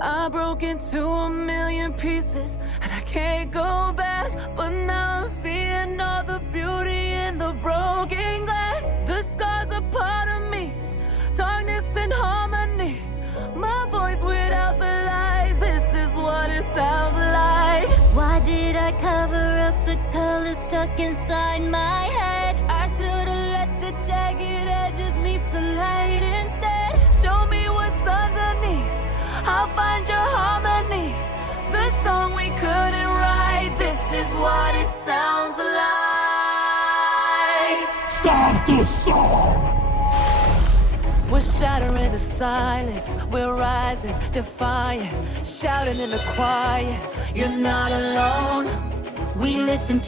I broke into a million pieces and I can't go back. But now I'm seeing all the beauty in the broken glass. The scars are part of me, darkness and harmony. My voice without the lies, this is what it sounds like. Why did I cover up the colors stuck inside my head? I should've let the jagged edges meet the light instead. Show me what's underneath, I'll find your harmony. The song we couldn't write, this is what it sounds like. Stop the song! We're shattering the silence, we're rising, defiant, shouting in the quiet. You're not alone. We listen to